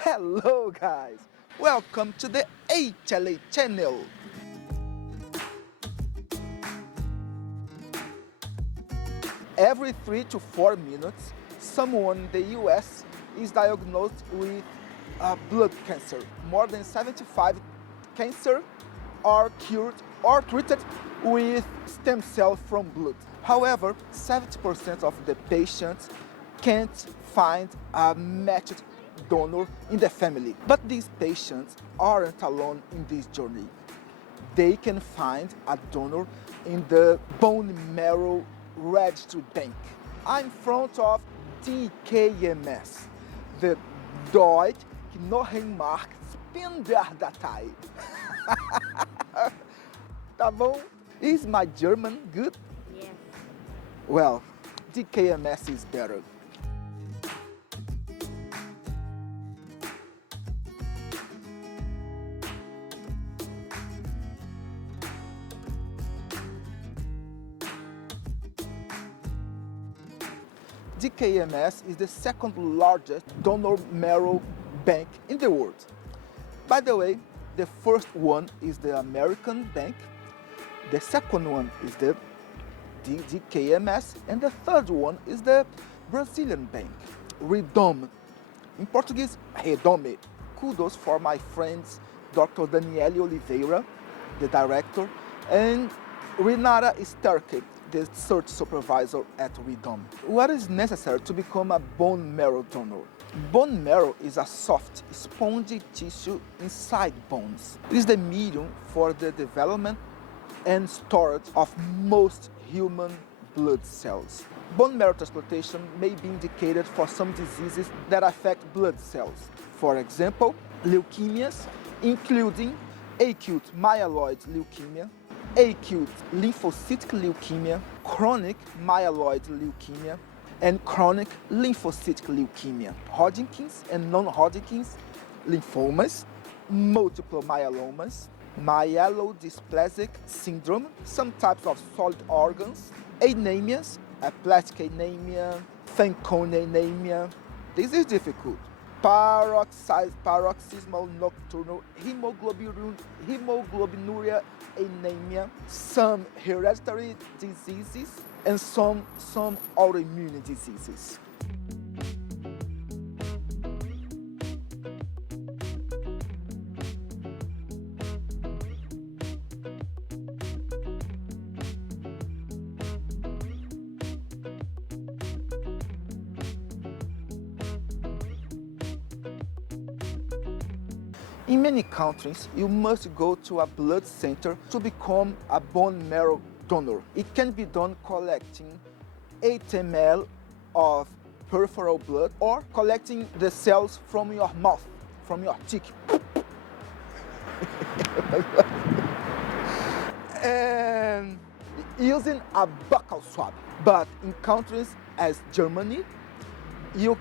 Hello guys, welcome to the HLA channel. Every 3 to 4 minutes, someone in the US is diagnosed with blood cancer. More than 75 cancer are cured or treated with stem cells from blood. However, 70% of the patients can't find a matched donor in the family. But these patients aren't alone in this journey. They can find a donor in the bone marrow registry bank. I'm in front of DKMS, the Deutsche Knochenmarkspenderdatei. Tá bom? Is my German good? Yes. Well, DKMS is better. DKMS is the second largest donor marrow bank in the world. By the way, the first one is the American bank, the second one is the DKMS, and the third one is the Brazilian bank, Redome. In Portuguese, Redome. Kudos for my friends Dr. Daniele Oliveira, the director, and Renata Sterke, the search supervisor at Redome. What is necessary to become a bone marrow donor? Bone marrow is a soft, spongy tissue inside bones. It is the medium for the development and storage of most human blood cells. Bone marrow transplantation may be indicated for some diseases that affect blood cells. For example, leukemias, including acute myeloid leukemia, acute lymphocytic leukemia, chronic myeloid leukemia, and chronic lymphocytic leukemia, Hodgkin's and non-Hodgkin's lymphomas, multiple myelomas, myelodysplastic syndrome, some types of solid organs, anemias, aplastic anemia, Fanconi anemia. This is difficult. Paroxysmal nocturnal hemoglobinuria anemia, some hereditary diseases, and some autoimmune diseases. In many countries, you must go to a blood center to become a bone marrow donor. It can be done collecting 8 ml of peripheral blood or collecting the cells from your mouth, from your cheek. And using a buccal swab. But in countries as Germany, it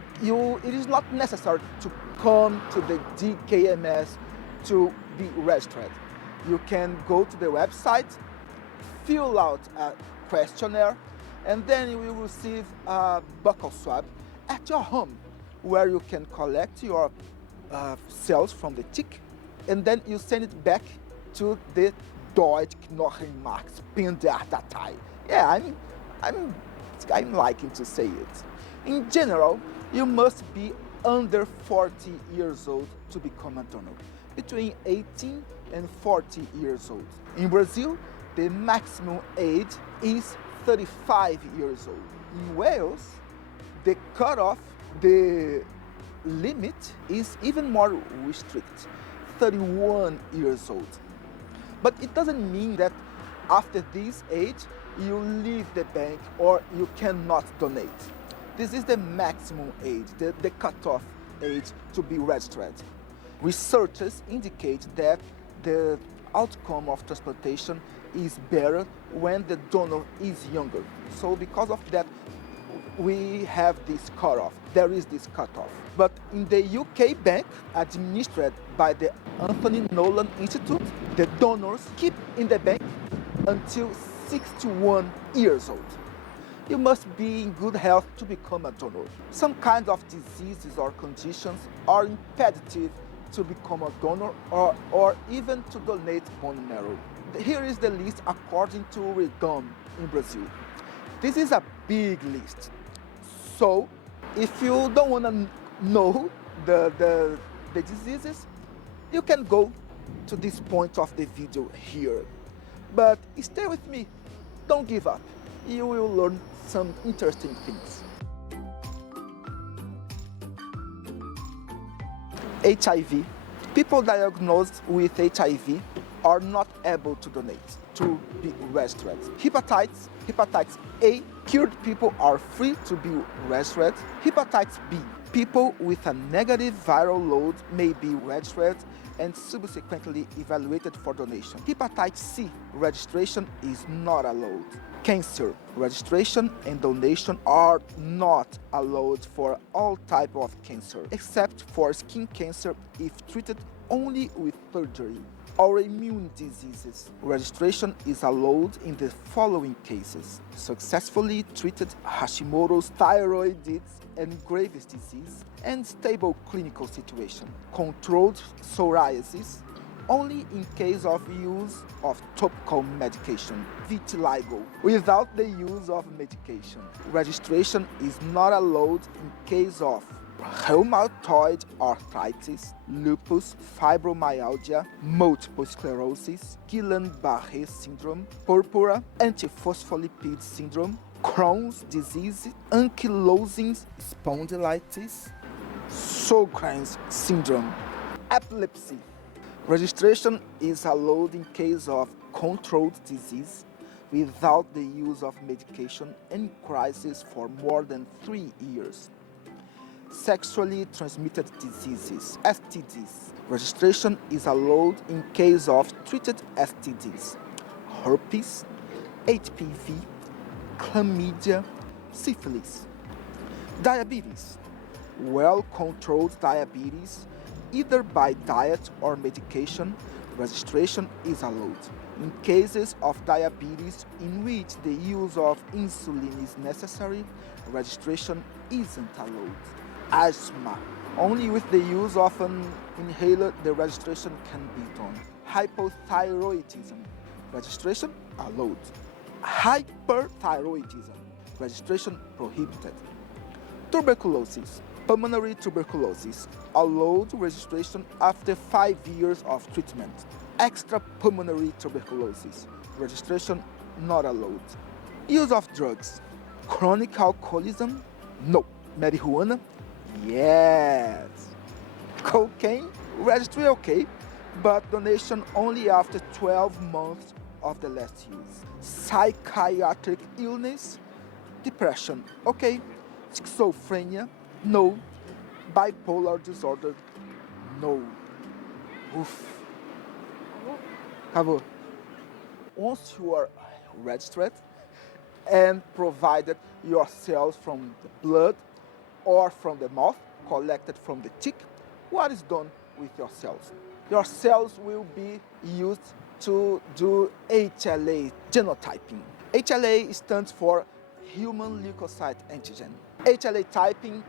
is not necessary to come to the DKMS to be registered. You can go to the website, fill out a questionnaire, and then you will receive a buccal swab at your home, where you can collect your cells from the tick, and then you send it back to the Deutsche Knochenmarkspenderdatei. Yeah, I'm liking to say it. In general, you must be under 40 years old to become a donor, between 18 and 40 years old. In Brazil, the maximum age is 35 years old. In Wales, the cutoff, the limit is even more restricted, 31 years old. But it doesn't mean that after this age, you leave the bank or you cannot donate. This is the maximum age, the cutoff age to be registered. Researchers indicate that the outcome of transplantation is better when the donor is younger. So because of that, we have this cutoff. There is this cutoff. But in the UK bank, administered by the Anthony Nolan Institute, the donors keep in the bank until 61 years old. You must be in good health to become a donor. Some kinds of diseases or conditions are imperative to become a donor or even to donate bone marrow. Here is the list according to Redom in Brazil. This is a big list. So if you don't want to know the diseases, you can go to this point of the video here. But stay with me, don't give up. You will learn some interesting things. HIV. People diagnosed with HIV are not able to donate, to be registered. Hepatitis A, cured people are free to be registered. Hepatitis B, people with a negative viral load may be registered and subsequently evaluated for donation. Hepatitis C, registration is not allowed. Cancer, registration and donation are not allowed for all types of cancer, except for skin cancer if treated only with surgery. Autoimmune diseases. Registration is allowed in the following cases: successfully treated Hashimoto's thyroiditis and Graves' disease, and stable clinical situation. Controlled psoriasis, only in case of use of topical medication, vitiligo, without the use of medication. Registration is not allowed in case of rheumatoid arthritis, lupus, fibromyalgia, multiple sclerosis, Guillain-Barré syndrome, purpura, antiphospholipid syndrome, Crohn's disease, ankylosing spondylitis, Sjogren's syndrome, epilepsy. Registration is allowed in case of controlled disease without the use of medication in crisis for more than 3 years. Sexually transmitted diseases, STDs. Registration is allowed in case of treated STDs, herpes, HPV, chlamydia, syphilis. Diabetes. Well-controlled diabetes, either by diet or medication, registration is allowed. In cases of diabetes in which the use of insulin is necessary, registration isn't allowed. Asthma. Only with the use of an inhaler the registration can be done. Hypothyroidism. Registration allowed. Hyperthyroidism. Registration prohibited. Tuberculosis. Pulmonary tuberculosis. Allowed registration after 5 years of treatment. Extrapulmonary tuberculosis. Registration not allowed. Use of drugs. Chronic alcoholism? No. Marijuana? Yes. Cocaine? Registry okay, but donation only after 12 months of the last use. Psychiatric illness? Depression? Okay. Schizophrenia? No. Bipolar disorder? No. Oof. Acabou. Once you are registered and provided your cells from the blood or from the mouth, collected from the tick, what is done with your cells? Your cells will be used to do HLA genotyping. HLA stands for human leukocyte antigen. HLA typing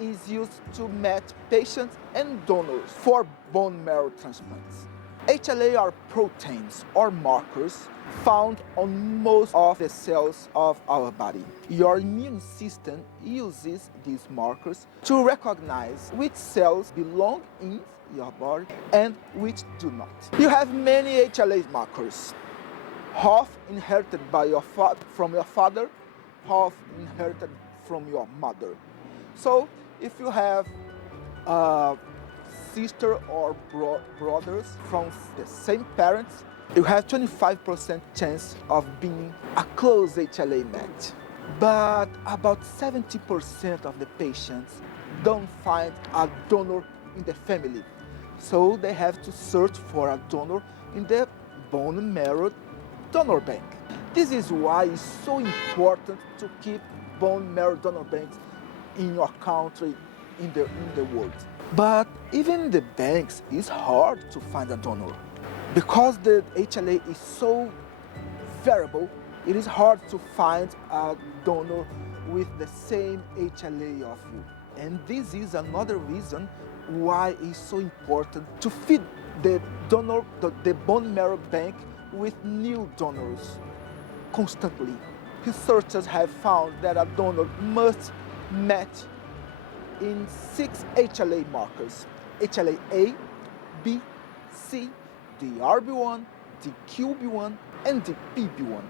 is used to match patients and donors for bone marrow transplants. HLA are proteins or markers found on most of the cells of our body. Your immune system uses these markers to recognize which cells belong in your body and which do not. You have many HLA markers, half inherited by from your father, half inherited from your mother. So if you have sister or brothers from the same parents, you have 25% chance of being a close HLA match. But about 70% of the patients don't find a donor in the family. So they have to search for a donor in the bone marrow donor bank. This is why it's so important to keep bone marrow donor banks in your country, in the world. But even in the banks, it's hard to find a donor. Because the HLA is so variable, It is hard to find a donor with the same HLA of you. And this is another reason why it's so important to feed the bone marrow bank with new donors constantly. Researchers have found that a donor must match in 6 HLA markers: HLA-A, B, C, the RB1, the QB1, and the PB1.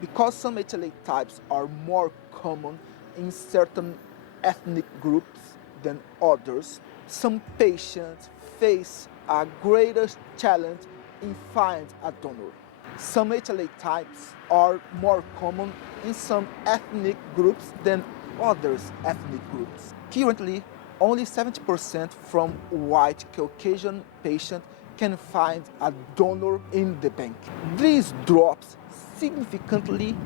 Because some HLA types are more common in certain ethnic groups than others, some patients face a greater challenge in finding a donor. Some HLA types are more common in some ethnic groups than others ethnic groups. Currently, only 70% from white Caucasian patients can find a donor in the bank. This drops significantly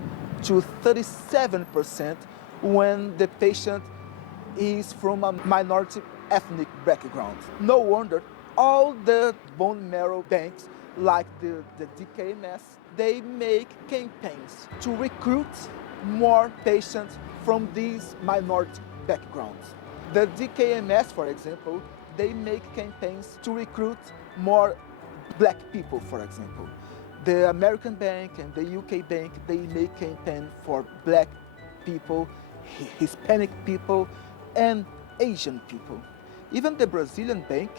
to 37% when the patient is from a minority ethnic background. No wonder all the bone marrow banks, like the DKMS, they make campaigns to recruit more patients from these minority backgrounds. The DKMS, for example, they make campaigns to recruit more black people, for example. The American Bank and the UK Bank, they make campaign for black people, Hispanic people, and Asian people. Even the Brazilian Bank,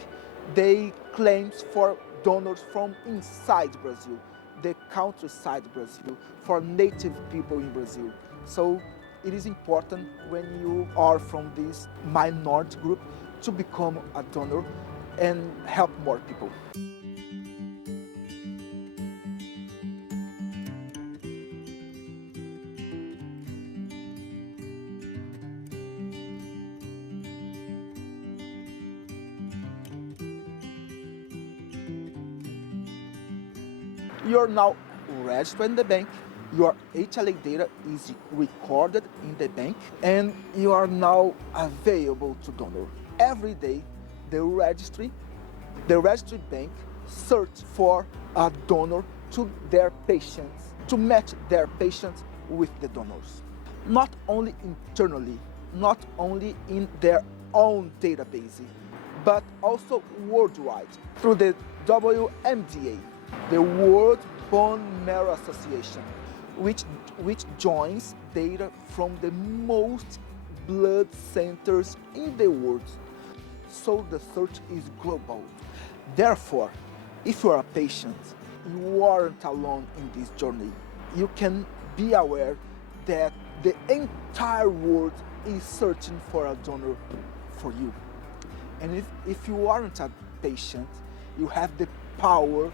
they claims for donors from inside Brazil, the countryside Brazil, for native people in Brazil. So it is important when you are from this minority group to become a donor and help more people. You are now registered in the bank, your HLA data is recorded in the bank, and you are now available to donor. Every day, the registry bank search for a donor to their patients, to match their patients with the donors. Not only internally, not only in their own database, but also worldwide through the WMDA, the World Bone Marrow Association, which joins data from the most blood centers in the world. So the search is global. Therefore, if you are a patient, you aren't alone in this journey. You can be aware that the entire world is searching for a donor for you. And if you aren't a patient, you have the power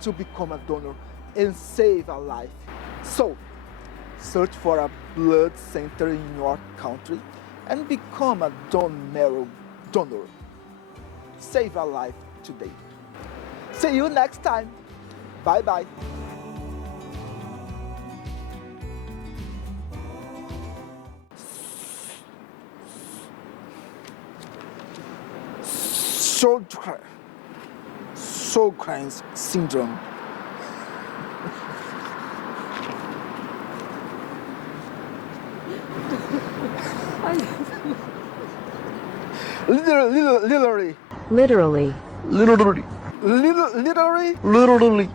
to become a donor and save a life. So, search for a blood center in your country and become a bone marrow donor. Save a life today. See you next time. Bye-bye. Sjogren's syndrome. Literally. Literally. Literally.